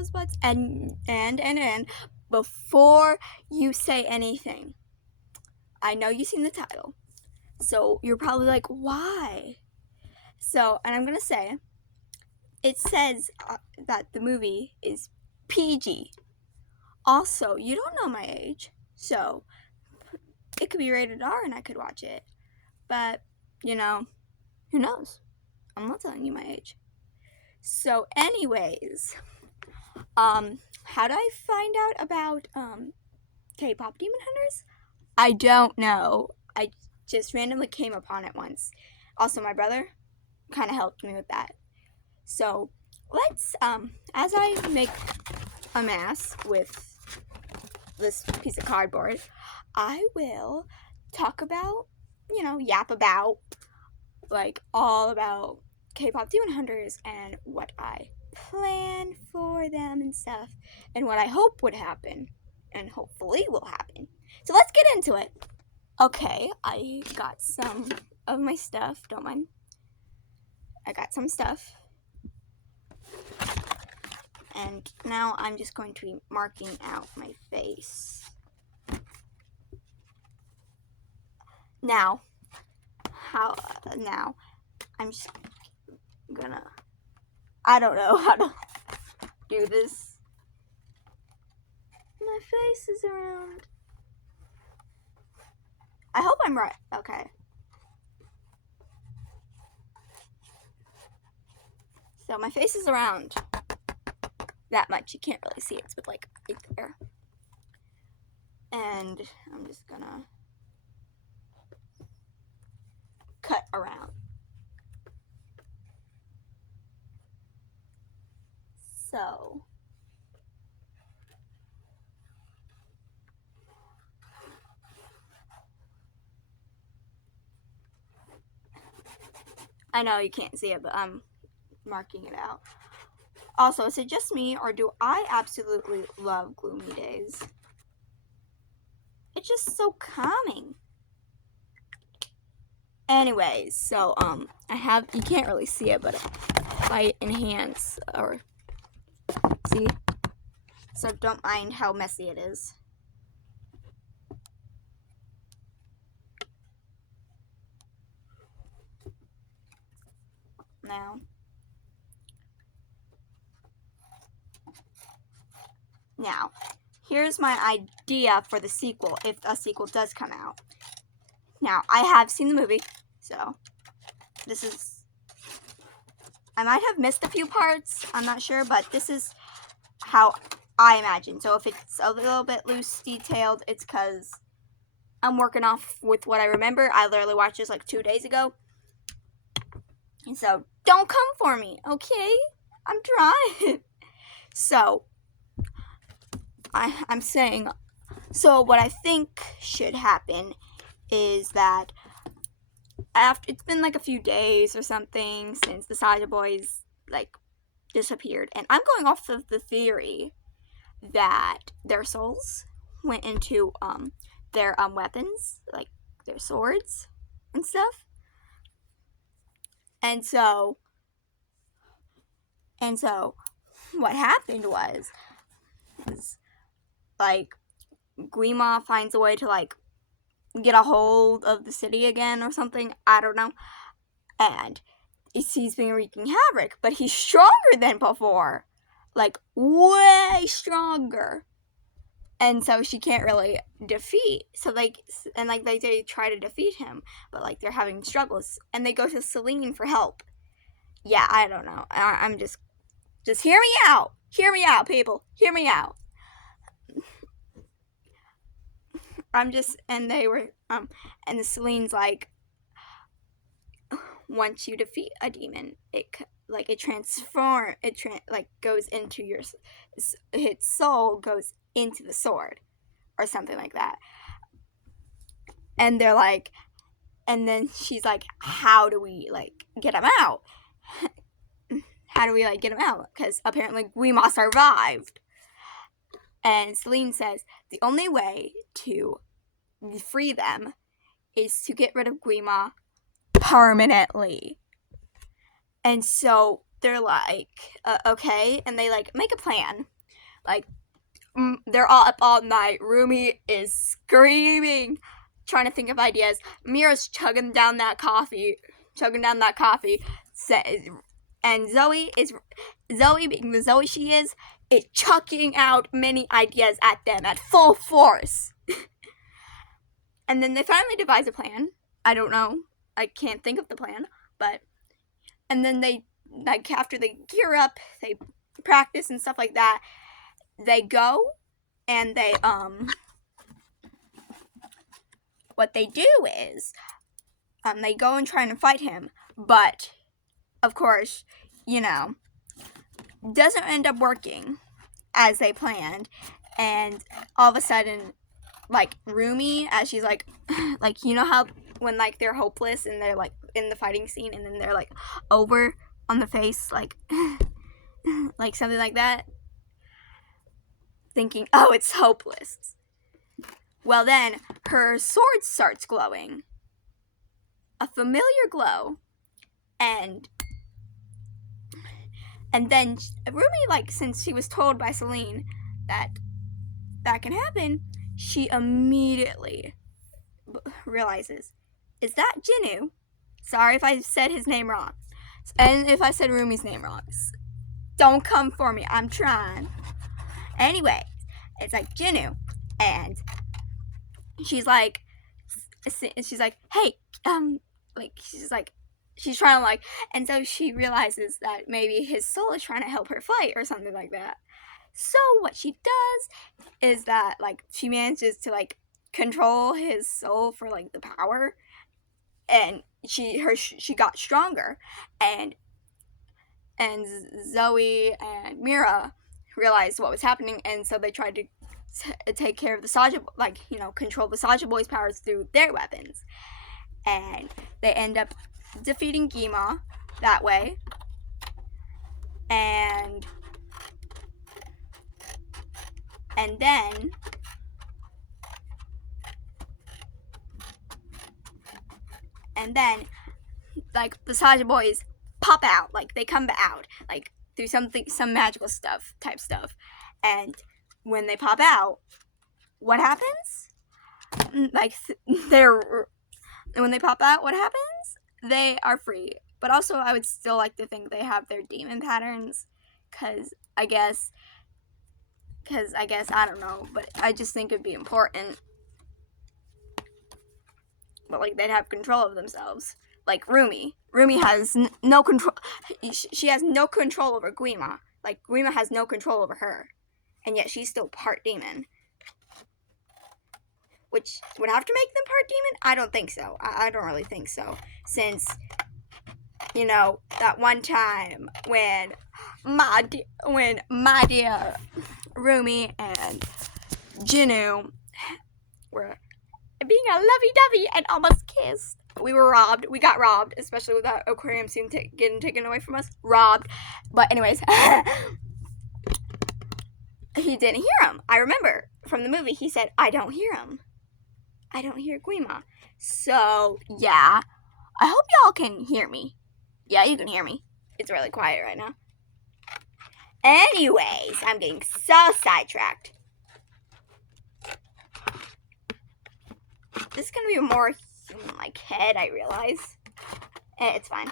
rosebuds, and before you say anything, I know you've seen the title, so you're probably like, why? So, and I'm gonna say, it says that the movie is PG. Also, you don't know my age, so it could be rated R and I could watch it. But, who knows? I'm not telling you my age. So, anyways, how did I find out about K-pop Demon Hunters? I don't know. I just randomly came upon it once. Also, my brother kind of helped me with that. So, let's, as I make a mask with this piece of cardboard, I will talk about, yap about, all about K-pop Demon Hunters and what I plan for them and stuff, and what I hope would happen, and hopefully will happen. So let's get into it. Okay, I got some of my stuff, don't mind. I got some stuff. And now I'm just going to be marking out my face. Now, I'm just gonna, I don't know how to do this. My face is around. I hope I'm right. Okay. So my face is around that much. You can't really see it. It's right there. And I'm just gonna cut around. So I know you can't see it, but I'm marking it out. Also, is it just me, or do I absolutely love gloomy days? It's just so calming. Anyways, so you can't really see it, but if I enhance, or see, so don't mind how messy it is. Now, here's my idea for the sequel, if a sequel does come out. Now, I have seen the movie, so I might have missed a few parts, I'm not sure, but this is how I imagine. So if it's a little bit loose detailed, it's because I'm working off with what I remember. I literally watched this 2 days ago. And so, don't come for me, okay? I'm trying. So, I'm saying, so what I think should happen is that after, it's been a few days or something since the Soulja Boys disappeared, and I'm going off of the theory that their souls went into their weapons, their swords and stuff. And so what happened was Guima finds a way to get a hold of the city again or something, I don't know, and he's been wreaking havoc, but he's stronger than before, way stronger, and so she can't really defeat, so they try to defeat him, but they're having struggles, and they go to Celine for help. Yeah, I don't know, I'm just hear me out, people, hear me out. And they were, and the Celine's once you defeat a demon, it goes into its soul goes into the sword, or something like that. And they're and then she's how do we get him out? How do we get him out? Because apparently Guima survived. And Celine says the only way to free them is to get rid of Guima permanently. And so they're like, okay, and they like make a plan. Like, they're all up all night. Rumi is screaming, trying to think of ideas. Mira's chugging down that coffee. And Zoe, being the Zoe she is chucking out many ideas at them at full force. And then they finally devise a plan. I don't know. I can't think of the plan, but... And then they, like, after they gear up, they practice and stuff like that, they go and they, what they do is, they go and try and fight him, but, of course, you know, doesn't end up working as they planned, and all of a sudden, like, Rumi, as she's like, you know how when, like, they're hopeless and they're, like, in the fighting scene and then they're, like, over on the face, like, like something like that, thinking, oh, it's hopeless. Well, then, her sword starts glowing. A familiar glow. And then Rumi, like, since she was told by Celine that can happen, she immediately realizes, is that Jinnu? Sorry if I said his name wrong. And if I said Rumi's name wrong. Don't come for me. I'm trying. Anyway, it's like Jinnu. And she's like, hey, she's trying to, like, and so she realizes that maybe his soul is trying to help her fight or something like that. So what she does is that, like, she manages to, like, control his soul for, like, the power, and she got stronger, and Zoe and Mira realized what was happening, and so they tried to take care of the Saja, like, you know, control the Saja boys' powers through their weapons, and they end up defeating Guima that way, and then like, the Saja boys pop out, like, they come out, like, through some magical type stuff, and when they pop out, what happens? Like, when they pop out, what happens? They are free. But also, I would still like to think they have their demon patterns, because I guess, I don't know, but I just think it'd be important. But, like, they'd have control of themselves. Like, Rumi has no control. She has no control over Guima. Like, Guima has no control over her. And yet she's still part demon. Which would have to make them part demon? I don't think so. I don't really think so. Since, you know, that one time when my dear Rumi and Jinnu were being a lovey-dovey and almost kissed. We were robbed. We got robbed, especially with that aquarium soon getting taken away from us. Robbed. But anyways, he didn't hear him. I remember from the movie, he said, I don't hear him. I don't hear Guima. So, yeah. I hope y'all can hear me. Yeah, you can hear me. It's really quiet right now. Anyways, I'm getting so sidetracked. This is going to be more human-like head, I realize. It's fine.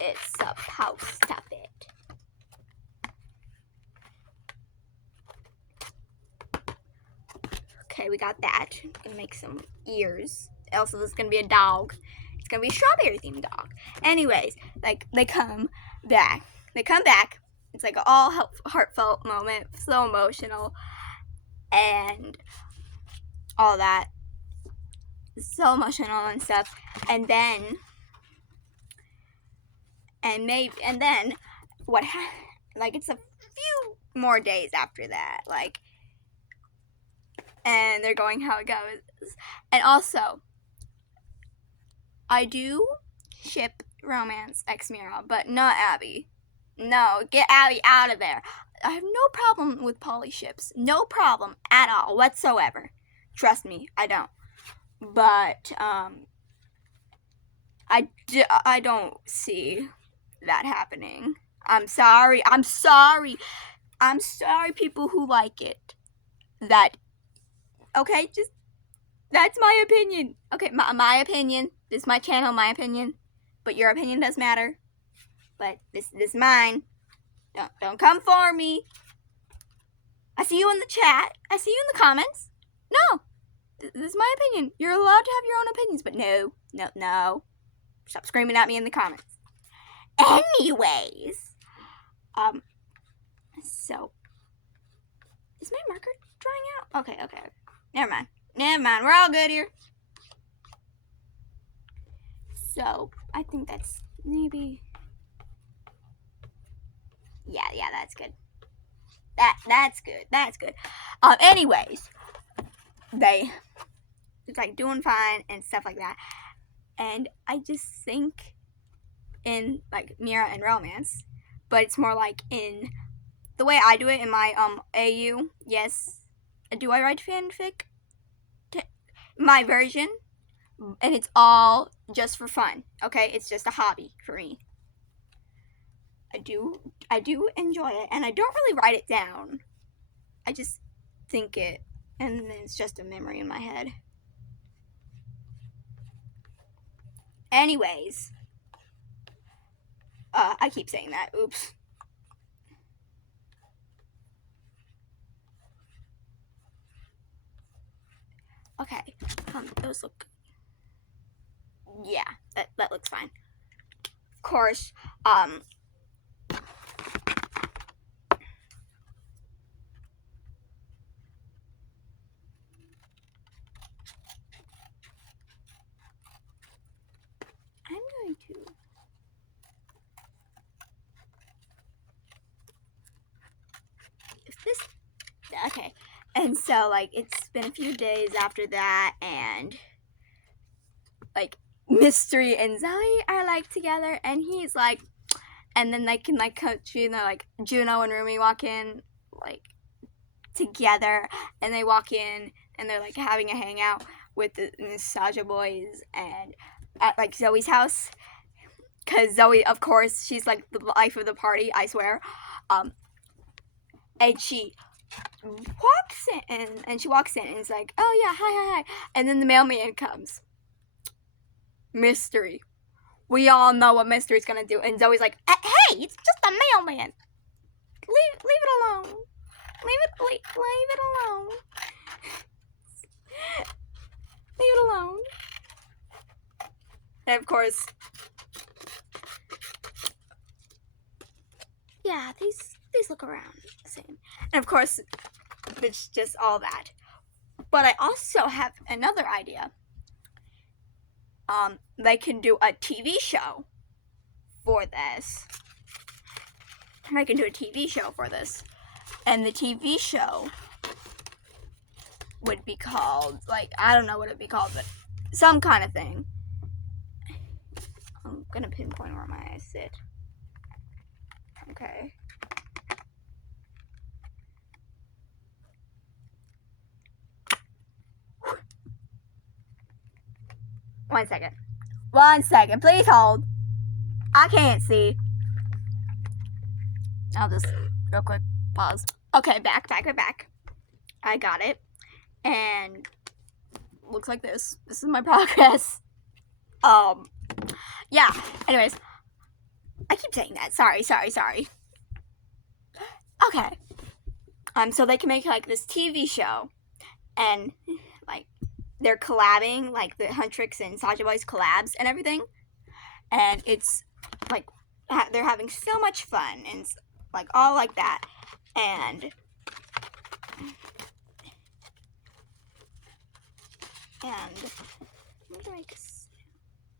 It's supposed to fit. Okay, we got that. I'm gonna make some ears. Also, this is gonna be a dog. It's gonna be a strawberry-themed dog. Anyways, like, they come back. It's like an all heartfelt moment, so emotional, and all that. So emotional and stuff. And then like, it's a few more days after that, like, and they're going how it goes. And also, I do ship romance X Mira, but not Abby. No, get Abby out of there. I have no problem with poly ships. No problem at all whatsoever. Trust me, I don't. But, I don't see that happening. I'm sorry. I'm sorry. I'm sorry, people who like it. Okay, just, that's my opinion. Okay, my opinion. This is my channel, my opinion. But your opinion does matter. But this is mine. Don't come for me. I see you in the chat. I see you in the comments. No. This is my opinion. You're allowed to have your own opinions, but no. Stop screaming at me in the comments. Anyways, so is my marker drying out? Okay. Never mind. We're all good here. So I think that's maybe. Yeah, that's good. That's good. Anyways, it's like doing fine and stuff like that. And I just think in like Mira and romance, but it's more like in the way I do it in my AU. Yes, do I write fanfic? My version, and it's all just for fun. Okay, it's just a hobby for me. I do enjoy it, and I don't really write it down. I just think it, and it's just a memory in my head. Anyways, I keep saying that. Oops. Okay, those look. Yeah, that looks fine. Of course, I'm going to. Okay, and so like it's been a few days after that, and like Mystery and Zoe are like together, and he's like, and then they can like coach, like Juno and Rumi walk in like together, and they walk in and they're like having a hangout with the Saja boys and at like Zoe's house, because Zoe, of course, she's like the life of the party, I swear. And she walks in, and it's like, oh yeah, hi, and then the mailman comes. Mystery. We all know what Mystery's gonna do, and Zoe's like, hey, it's just a mailman. Leave it alone. Leave it alone. Leave it alone. And of course, yeah, these look around the same. And of course, it's just all that. But I also have another idea. They can do a TV show for this. And the TV show would be called, like, I don't know what it'd be called, but some kind of thing. I'm gonna pinpoint where my eyes sit. Okay. One second, please hold. I can't see. I'll just real quick pause. Okay, back. I got it. And looks like this. This is my progress. Yeah. Anyways, I keep saying that. Sorry. Okay. So they can make like this TV show, and like they're collabing, like the Huntrix and Saja Boys collabs and everything, and it's like they're having so much fun and like all like that, and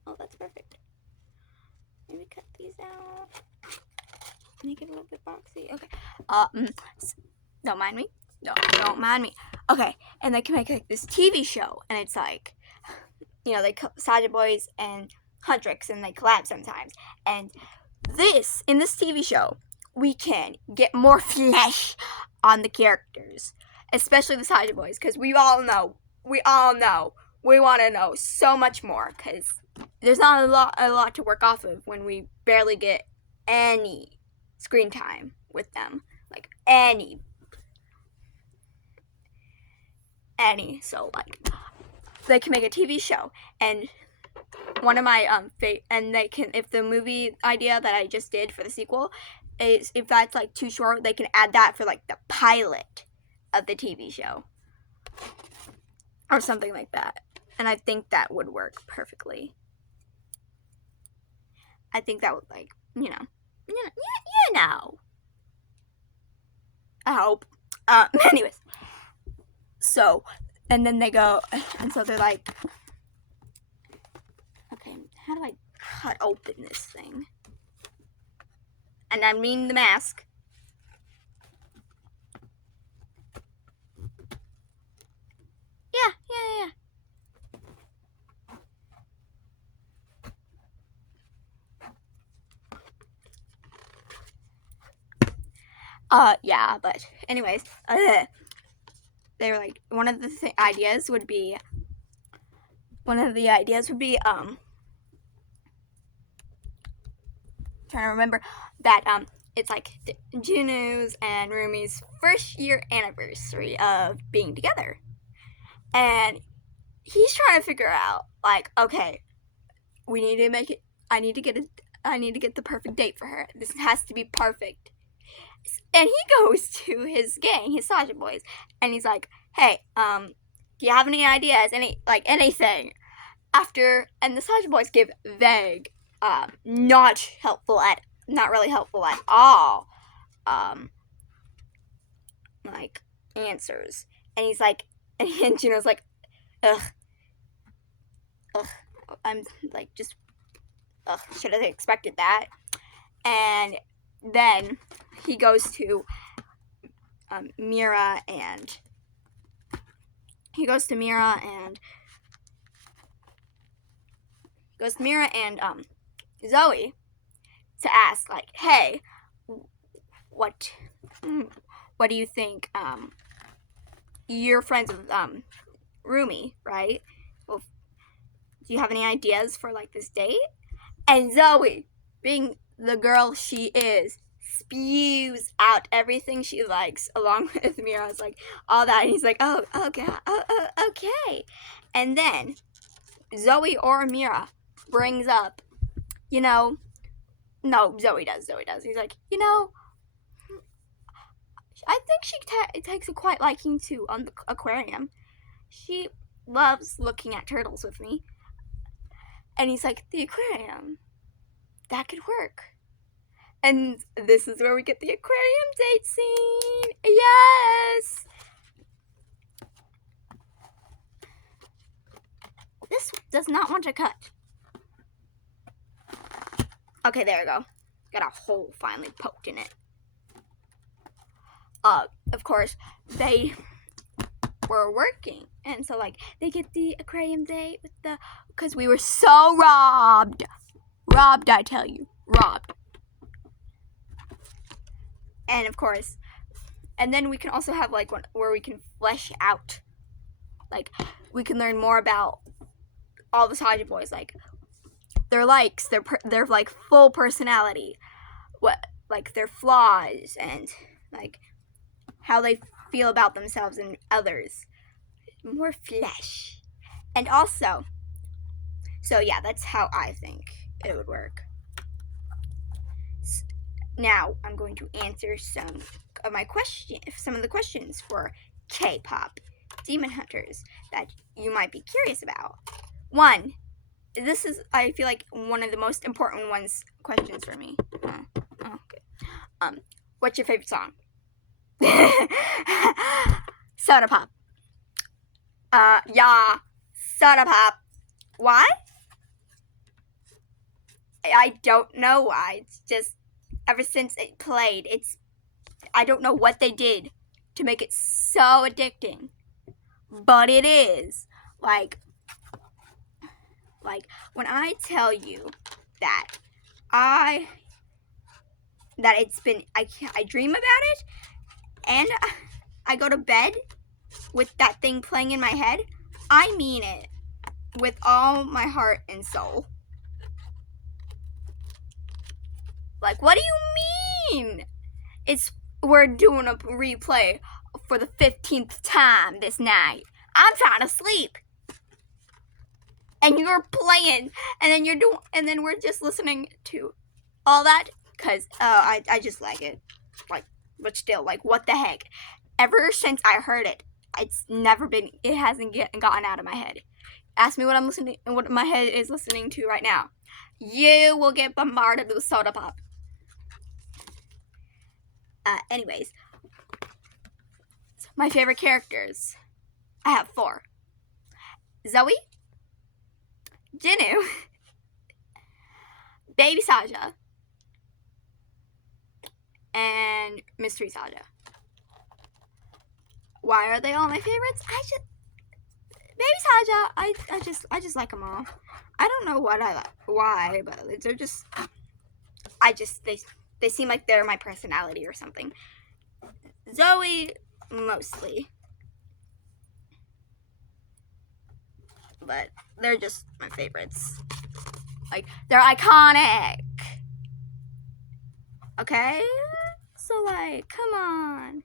oh, that's perfect. Maybe cut these out. Make it a little bit boxy. Okay. Don't mind me. Don't mind me. Okay, and they can make like this TV show, and it's like, they Saja Boys and Huntrix, and they collab sometimes. And in this TV show, we can get more flesh on the characters, especially the Saja Boys, because we all know, we want to know so much more, because there's not a lot to work off of when we barely get any screen time with them, like any. So like they can make a TV show, and one of my and they can, if the movie idea that I just did for the sequel is, if that's like too short, they can add that for like the pilot of the TV show or something like that. And I think that would work perfectly. I think that would, like, you know. I hope. Anyways. So, and then they go, and so they're like, okay, how do I cut open this thing? And I mean the mask. Yeah. Yeah, but anyways, they were like, one of the ideas would be, trying to remember that, it's like Junu's and Rumi's first year anniversary of being together. And he's trying to figure out, like, okay, we need to make it, I need to get the perfect date for her. This has to be perfect. And he goes to his gang, his sergeant boys, and he's like, hey, do you have any ideas? Anything? And the sergeant boys give vague, not really helpful at all, like, answers. And he's like, and Juno's like, ugh, I'm like, just, should have expected that. And then he goes to Mira and Zoe to ask, like, hey, what do you think? You're friends with Rumi, right? Well, do you have any ideas for, like, this date? And Zoe, being the girl she is, spews out everything she likes, along with Mira's, like, all that. And he's like, oh, okay, okay. And then Zoe or Mira brings up, no, Zoe does. He's like, I think she takes a quite liking to the aquarium. She loves looking at turtles with me. And he's like, the aquarium, that could work. And this is where we get the aquarium date scene. Yes! This does not want to cut. Okay, there we go. Got a hole finally poked in it. Of course, they were working. And so, like, they get the aquarium date because we were so robbed. Robbed, I tell you. Robbed. And of course, and then we can also have, like, one where we can flesh out, like, we can learn more about all the Saji boys, like, their likes, their like, full personality, like, their flaws, and, like, how they feel about themselves and others. More flesh. And also, so yeah, that's how I think it would work. Now, I'm going to answer some of the questions for K-pop Demon Hunters that you might be curious about. 1, this is, I feel like, one of the most important questions for me. Okay. What's your favorite song? Soda Pop. Yeah, Soda Pop. Why? I don't know why. It's just, ever since it played, I don't know what they did to make it so addicting, but it is. Like, when I tell you that I dream about it, and I go to bed with that thing playing in my head, I mean it with all my heart and soul. Like, what do you mean? We're doing a replay for the 15th time this night. I'm trying to sleep. And you're playing, and then we're just listening to all that, because I just like it. Like, but still, like, what the heck? Ever since I heard it, it hasn't gotten out of my head. Ask me what my head is listening to right now. You will get bombarded with soda pop. Anyways, my favorite characters. I have 4. Zoe, Jinnu, Baby Saja, and Mystery Saja. Why are they all my favorites? Baby Saja, I just like them all. I don't know why, but they're just, they seem like they're my personality or something. Zoe, mostly. But they're just my favorites. Like, they're iconic. Okay? So, like, come on.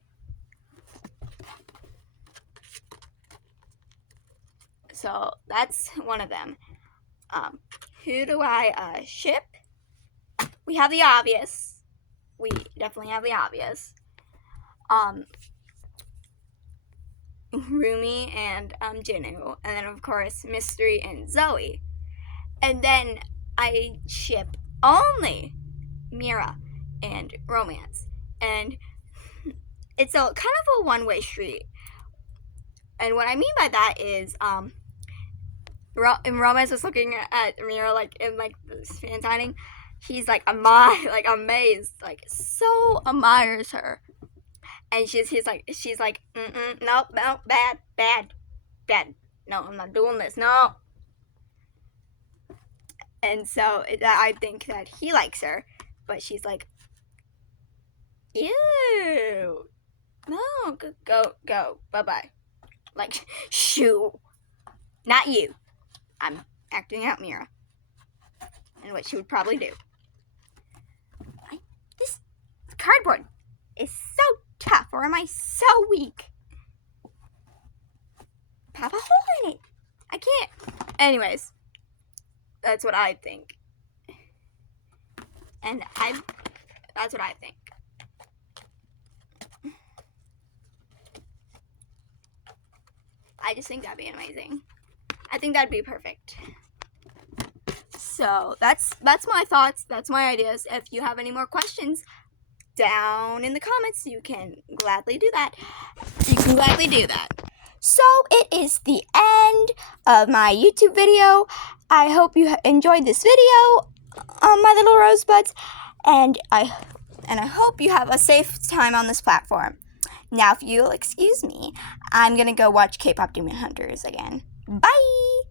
So, that's one of them. Who do I ship? We have the obvious. We definitely have the obvious. Rumi and Jinnu, and then of course Mystery and Zoe. And then I ship only Mira and Romance. And it's kind of a one-way street. And what I mean by that is Romance is looking at Mira like in like this fan signing. He's like amazed, like so admires her. And she's like, nope, bad. No, I'm not doing this, no. And so I think that he likes her, but she's like, ew, no, go, bye-bye. Like, shoo, not you. I'm acting out Mira. And what she would probably do. This cardboard is so tough, or am I so weak? Pop a hole in it. I can't. Anyways, that's what I think. And that's what I think. I just think that'd be amazing. I think that'd be perfect. So that's my thoughts. That's my ideas. If you have any more questions down in the comments, you can gladly do that. So it is the end of my YouTube video. I hope you enjoyed this video, my little rosebuds, and I hope you have a safe time on this platform. Now, if you'll excuse me, I'm gonna go watch K-Pop Demon Hunters again. Bye!